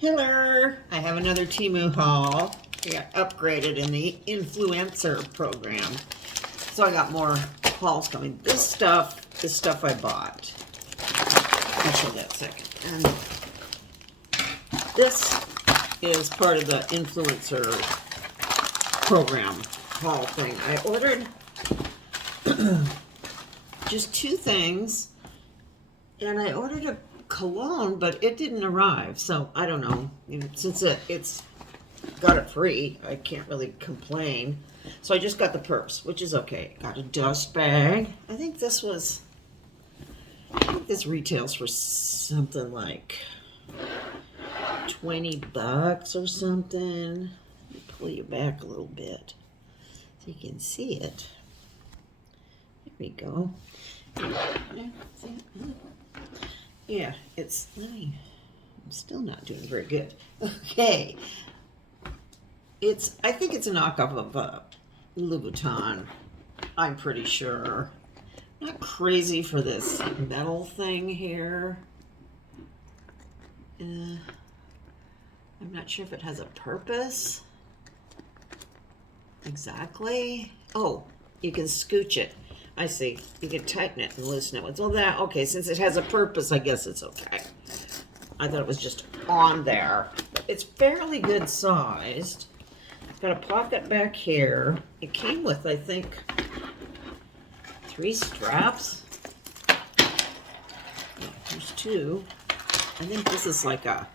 Hello! I have another Temu haul. I got upgraded in the influencer program. So I got more hauls coming. This stuff I bought. I'll show that second. And this is part of the influencer program haul thing. I ordered just two things, and I ordered a cologne, but it didn't arrive, so I don't know. Since it's got it free, I can't really complain. So I just got the purse, which is okay. Got a dust bag. I think this retails for something like $20 or something. Let me pull you back a little bit so you can see it. There we go. Yeah, I'm still not doing very good. Okay. I think it's a knockoff of Louis Vuitton. I'm pretty sure. Not crazy for this metal thing here. I'm not sure if it has a purpose. Exactly. Oh, you can scooch it. I see. You can tighten it and loosen it. With all that, okay, since it has a purpose, I guess it's okay. I thought it was just on there. It's fairly good sized. Got a pocket back here. It came with, I think, 3 straps. Oh, there's 2. I think this is like a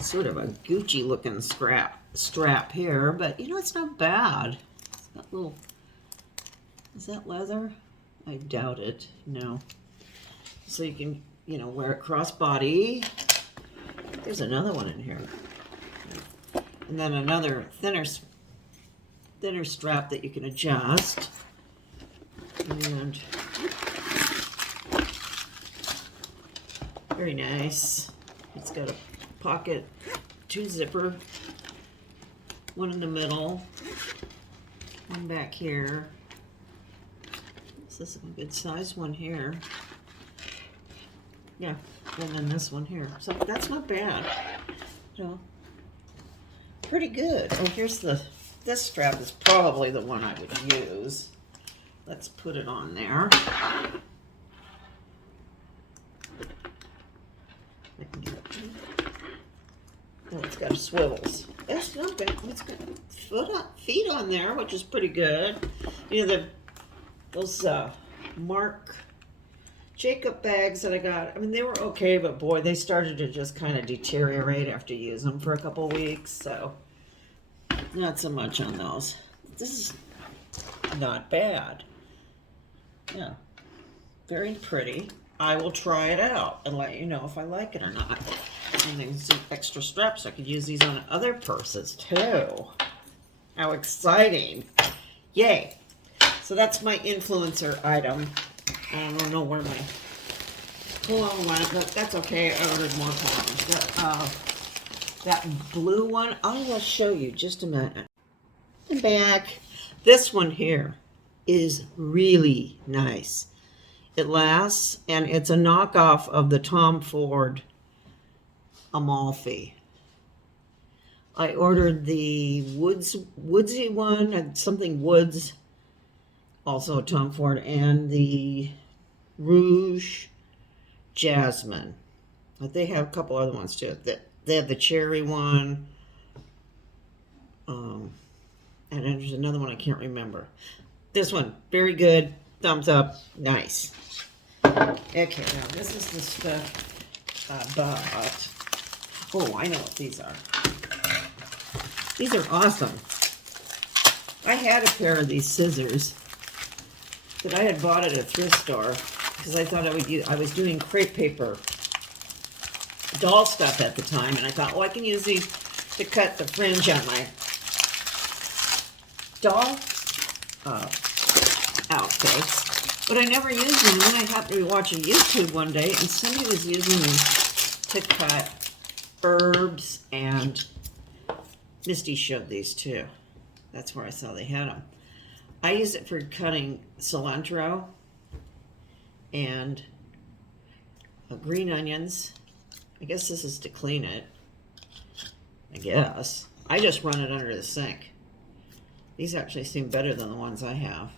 sort of a Gucci looking strap here, but you know, it's not bad. It's got little, is that leather? I doubt it. No. So you can, wear it crossbody. There's another one in here. And then another thinner strap that you can adjust. And very nice. It's got a pocket, 2 zipper, one in the middle, one back here. This is a good size one here. Yeah, and then this one here. So that's not bad. Pretty good. Oh, here's this strap is probably the one I would use. Let's put it on there. Oh, it's got swivels. It's not bad. It's got feet on there, which is pretty good. Those Marc Jacob bags that I got, I mean, they were okay, but boy, they started to just kind of deteriorate after you use them for a couple weeks, so not so much on those. This is not bad. Yeah, very pretty. I will try it out and let you know if I like it or not. And there's some extra straps. I could use these on other purses too. How exciting. Yay. So that's my influencer item. I don't know where my cologne went, but that's okay. I ordered more colognes. That blue one, I will show you just a minute. I'm back. This one here is really nice. It lasts, and it's a knockoff of the Tom Ford Amalfi. I ordered the woodsy one, something woods, also Tom Ford, and the Rouge Jasmine. But they have a couple other ones too. They have the cherry one. And there's another one I can't remember. This one, very good. Thumbs up. Nice. Okay, now this is the stuff I bought. Oh, I know what these are. These are awesome. I had a pair of these scissors that I had bought at a thrift store because I thought I was doing crepe paper doll stuff at the time, and I thought, I can use these to cut the fringe on my doll outfits. But I never used them, and then I happened to be watching YouTube one day, and somebody was using them to cut herbs, and Misty showed these too. That's where I saw they had them. I use it for cutting cilantro and green onions. I guess this is to clean it. I guess. I just run it under the sink. These actually seem better than the ones I have.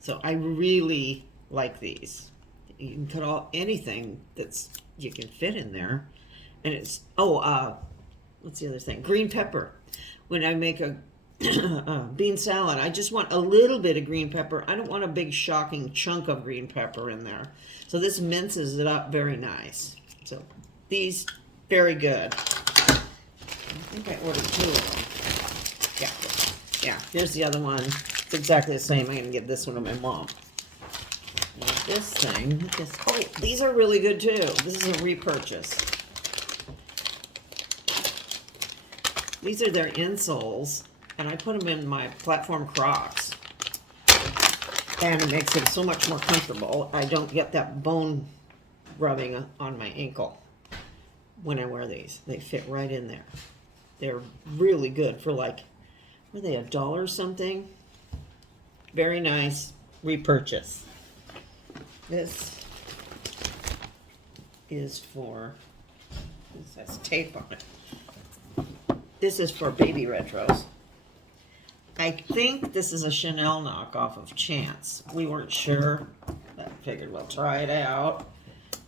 So I really like these. You can put anything that's you can fit in there. And it's, what's the other thing? Green pepper. When I make a bean salad, I just want a little bit of green pepper. I don't want a big shocking chunk of green pepper in there. So this minces it up very nice. So these, very good. I think I ordered 2 of them. Yeah, here's the other one. It's exactly the same. I'm going to give this one to my mom. And this thing, oh, these are really good too. This is a repurchase. These are their insoles, and I put them in my platform Crocs. And it makes it so much more comfortable. I don't get that bone rubbing on my ankle when I wear these. They fit right in there. They're really good for like, were they $1 something? Very nice repurchase. This is for, this has tape on it. This is for baby retros. I think this is a Chanel knockoff of Chance. We weren't sure. I figured we'll try it out.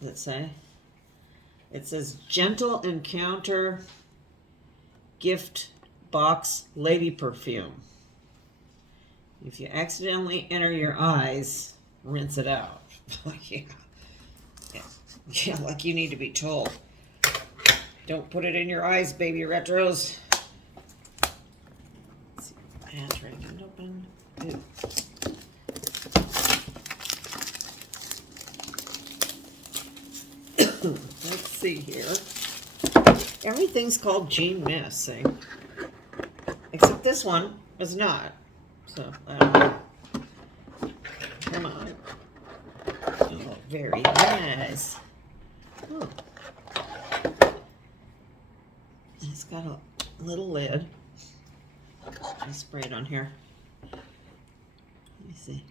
Does it say? It says Gentle Encounter Gift Box Lady Perfume. If you accidentally enter your eyes, rinse it out. Yeah, like you need to be told. Don't put it in your eyes, baby retros. Let's see, pantry can open. Ooh. Let's see here. Everything's called Jean Miss, see? Except this one is not. So, I don't know. Come on. Oh, very nice. Oh. It's got a little lid. I spray it on here. Let me see.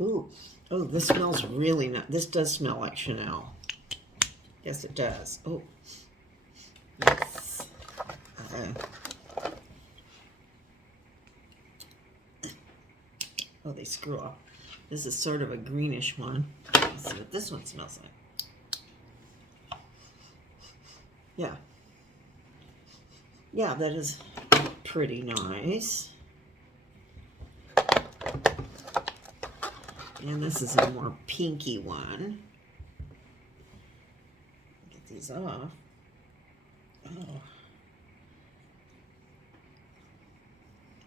Ooh. Oh, this smells really nice. This does smell like Chanel. Yes, it does. Oh. Yes. Oh, they screw up. This is sort of a greenish one. Let's see what this one smells like. Yeah. Yeah, that is pretty nice. And this is a more pinky one. Get these off. Oh.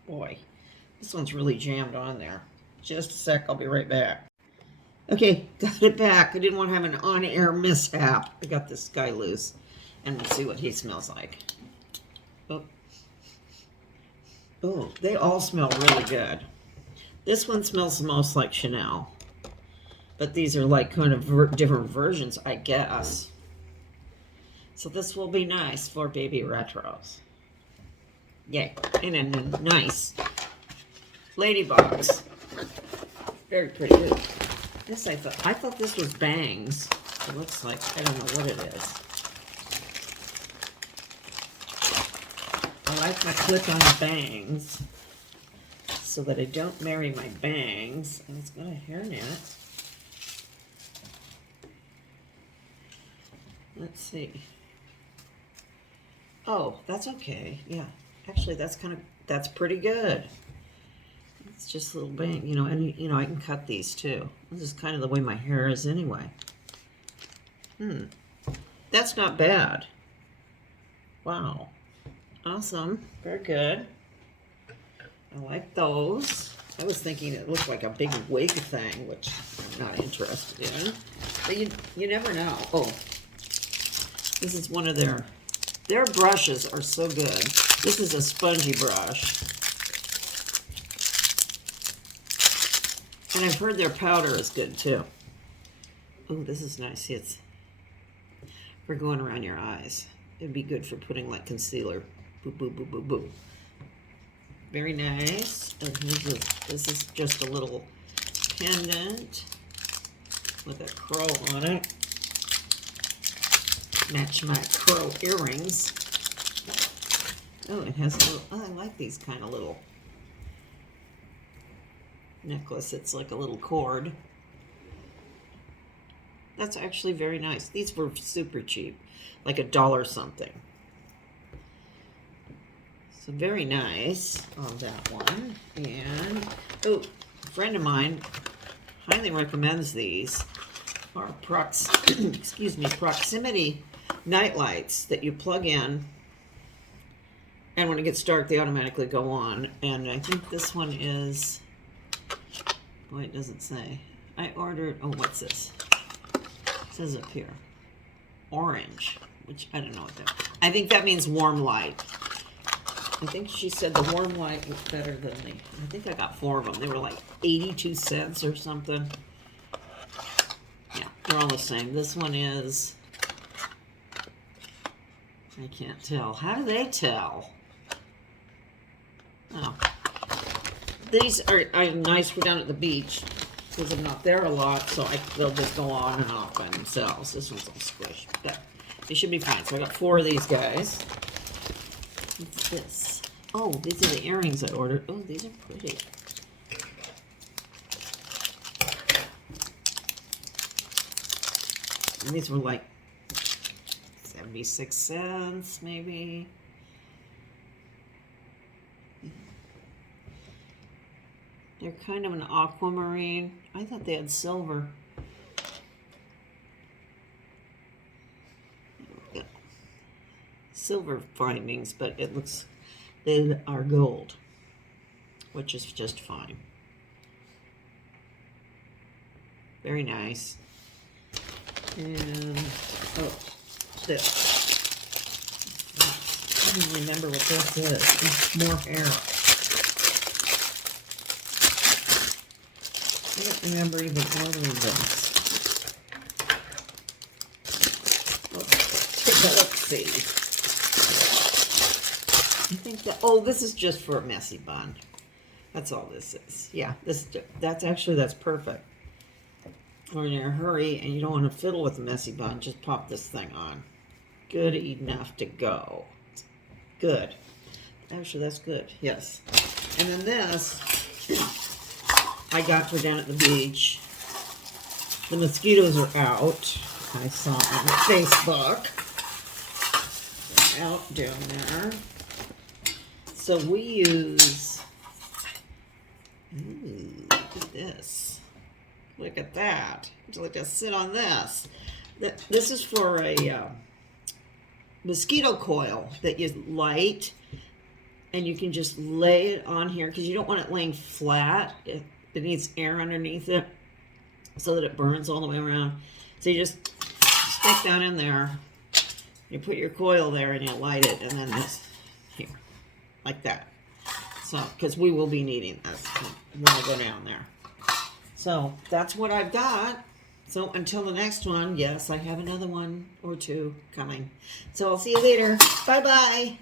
Boy, this one's really jammed on there. Just a sec, I'll be right back. Okay, got it back. I didn't want to have an on-air mishap. I got this guy loose, and we'll see what he smells like. Oh, oh, they all smell really good. This one smells the most like Chanel, but these are like kind of different versions, I guess. So this will be nice for baby retros. Yay, and a nice lady box. Very pretty. Good. This I thought this was bangs. It looks like, I don't know what it is. I like my clip-on bangs so that I don't marry my bangs. And it's got a hairnet. Let's see. Oh, that's okay. Yeah. Actually, that's pretty good. It's just a little bang, you know, and you know, I can cut these too. This is kind of the way my hair is anyway. That's not bad. Wow. Awesome. Very good. I like those. I was thinking it looked like a big wig thing, which I'm not interested in. But you never know. Oh, this is one of their brushes are so good. This is a spongy brush. And I've heard their powder is good too. Oh, this is nice. See, it's for going around your eyes. It'd be good for putting like concealer. Boop, boop, boop, boop, boop. Very nice. And this is just a little pendant with a crow on it. Match my curl earrings. Oh, it has a little, oh, I like these kind of little necklace. It's like a little cord. That's actually very nice. These were super cheap, like $1 something. So very nice on that one. And, oh, a friend of mine highly recommends these. Are proximity night lights that you plug in, and when it gets dark, they automatically go on. And I think this one is, boy, it doesn't say. I ordered, oh, what's this? It says up here, orange, which I don't know what that, I think that means warm light. I think she said the warm light was better than the, I think I got 4 of them. They were like 82 cents or something. Yeah, they're all the same. This one is, I can't tell. How do they tell? Oh. These are nice for down at the beach because I'm not there a lot, so they'll just go on and off by themselves. This one's all squished, but they should be fine. So I got 4 of these guys. What's this? Oh, these are the earrings I ordered. Oh, these are pretty. And these were like 76 cents, maybe. They're kind of an aquamarine. I thought they had silver. Yeah. Silver findings, but it looks, they are gold, which is just fine. Very nice. And, oh, this. I don't remember what this is. It's more hair. I don't remember even ordering this. Let's see. I think that, oh, this is just for a messy bun. That's all this is. Yeah, that's perfect. Or in a hurry and you don't want to fiddle with a messy bun, just pop this thing on. Good enough to go. Good. Actually, that's good. Yes. And then this, I got for down at the beach. The mosquitoes are out. I saw on Facebook. They're out down there. So we use, ooh, look at this. Look at that. Would like to sit on this. This is for a mosquito coil that you light, and you can just lay it on here because you don't want it laying flat. It needs air underneath it so that it burns all the way around. So you just stick that in there. You put your coil there and you light it, and then this here, like that. So, because we will be needing this when I go down there. So that's what I've got. So until the next one, yes, I have another one or 2 coming. So I'll see you later. Bye-bye.